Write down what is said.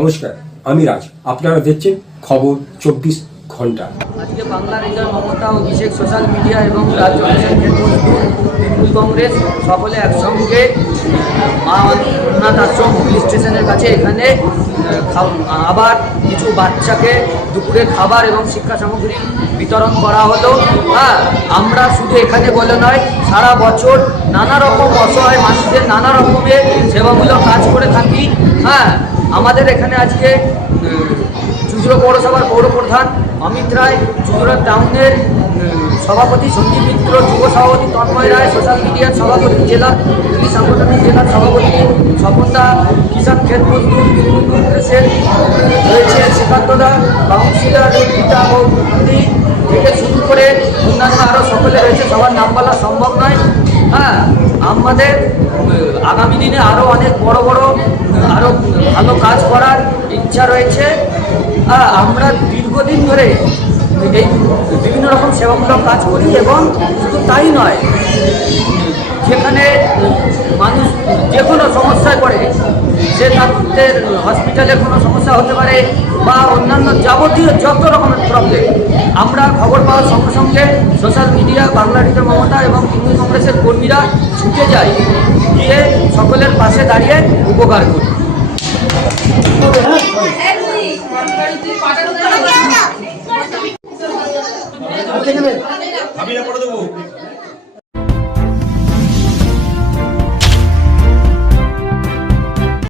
নমস্কার, আমি রাজ। আপনারা দেখছেন খবর চব্বিশ ঘণ্টা। আজকে বাংলা রেজার মমতা অভিষেক সোশ্যাল মিডিয়া এবং রাজ্য তৃণমূল কংগ্রেস সকলে একসঙ্গে মা অন্নাথ আশ্রম হুগলি স্টেশনের কাছে এখানে আবার কিছু বাচ্চাকে দুপুরে খাবার এবং শিক্ষা সামগ্রী বিতরণ করা হলো। হ্যাঁ আমরা শুধু এখানে বলে নয়, সারা বছর নানা রকম অসহায় মানুষদের নানা রকমের সেবামূলক কাজ করে থাকি। হ্যাঁ আমাদের এখানে আজকে চুচুড়ো পৌরসভার পৌরপ্রধান অমিত রায় চুচুড়া টাউনের সভাপতি সঞ্জীব মিত্র যুব সভাপতি তন্ময় রায়, সোশ্যাল মিডিয়ার সভাপতি জেলা দিল্লি সাংগঠনিক জেলার সভাপতি স্বপনদা কিষাণ তৃণমূল কংগ্রেসের রয়েছে শ্রীকান্তদা কাউন্সিলর রীতা বৌদি থেকে শুরু করে অন্যান্য আরও সকলে রয়েছে, সবার নাম বলা সম্ভব নয়। হ্যাঁ আমাদের আগামী দিনে আরও অনেক বড় বড় আরও ইচ্ছা রয়েছে। হ্যাঁ, আমরা দীর্ঘদিন ধরে এই বিভিন্ন রকম সেবামূলক কাজ করি এবং শুধু তাই নয় যেখানে মানুষ যে কোনো সমস্যায় পড়ে সে তাদের হসপিটালে কোনো সমস্যা হতে পারে বা অন্যান্য যাবতীয় যত রকমের প্রবলেম আমরা খবর পাওয়ার সঙ্গে সঙ্গে সোশ্যাল মিডিয়া বাংলা রিতে মমতা এবং তৃণমূল কংগ্রেসের কর্মীরা ছুটে যায় গিয়ে সকলের পাশে দাঁড়িয়ে উপকার করি। আপনি দেবেন আমি না করে দেবো।